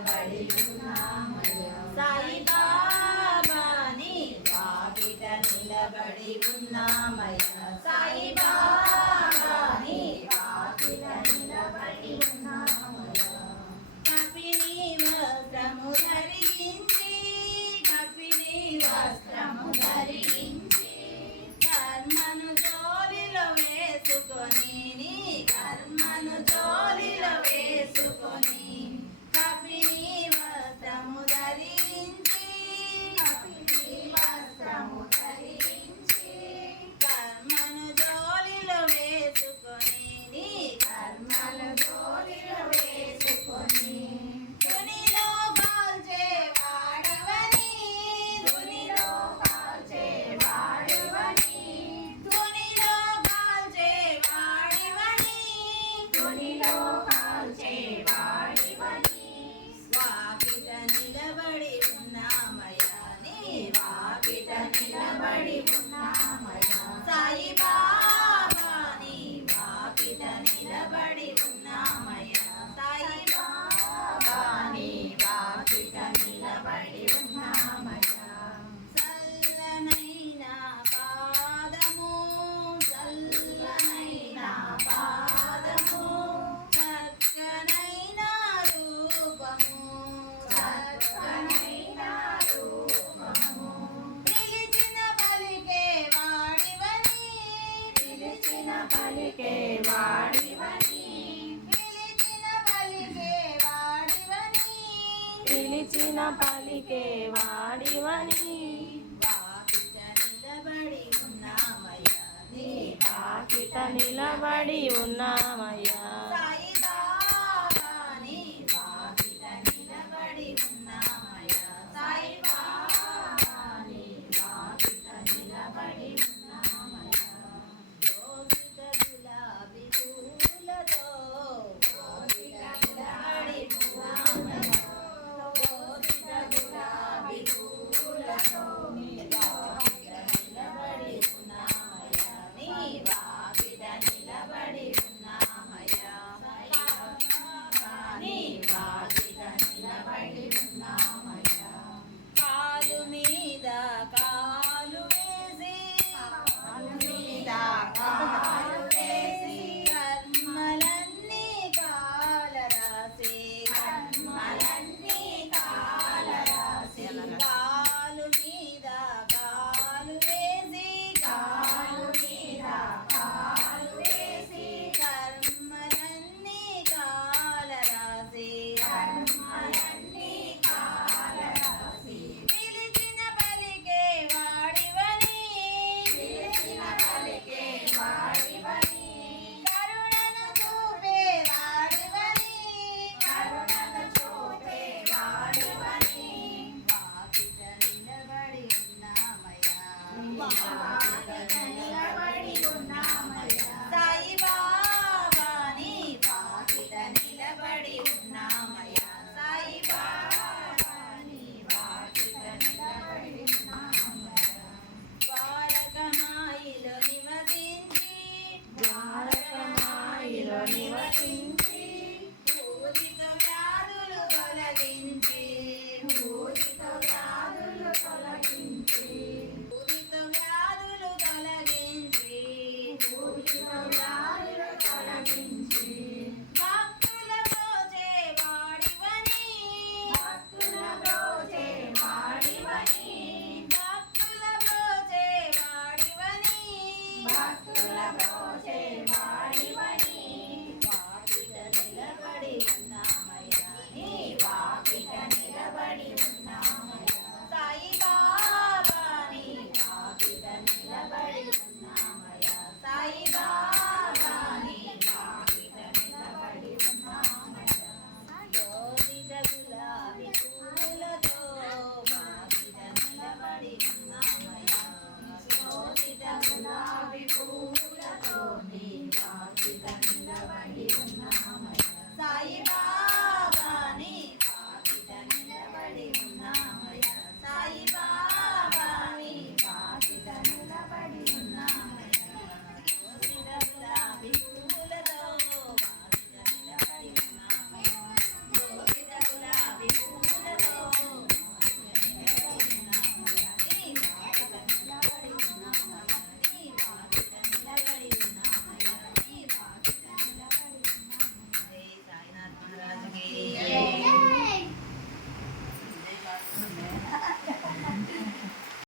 నిలబడి ఉన్నామయ్యా సాయిబాబా నీ వాకిట నిలబడి ఉన్నామయ్యా సాయిబాబా నీ వాకిట నిలబడి ఉన్నామయ్యా కపిని వస్త్రము ధరించి కపిని వస్త్రము ధరించి కర్మను జోలిలో వేసుకొని నీ కర్మను జోలిలో వేసుకొని కపిని వస్త్రము ధరించి కపిని వస్త్రము ధరించి కర్మను జోలిలో వేసుకొని నీ కర్మను జోలిలో వేసుకొని ధునిలో కాల్చే వాడవని ధునిలో కాల్చే వాడవని ధునిలో కాల్చే వాడివని ధునిలో కాల్చే వాడివని వాకిట నిలబడి ఉన్నామయ్యా నీ వాకిట నిలబడి ఉన్నామయ్యా సాయిబాబా నీ వాకిట నిలబడి ఉన్నామయ్యా సాయిబాబా నీ వాకిట నిలబడి ఉన్నామయ్యా చల్లనైన పాదము చల్లనైన పాదము చక్కనైన రూపము చక్కనైన రూపము పిలిచిన పలికే వాడివని పిలిచిన పలికే వాడివని పిలిచిన పలికే వాడివని పిలిచిన పలికే వాడివని వాకిట నిలబడి ఉన్నామయ్యా నీ వాకిట నిలబడి ఉన్నామయ్యా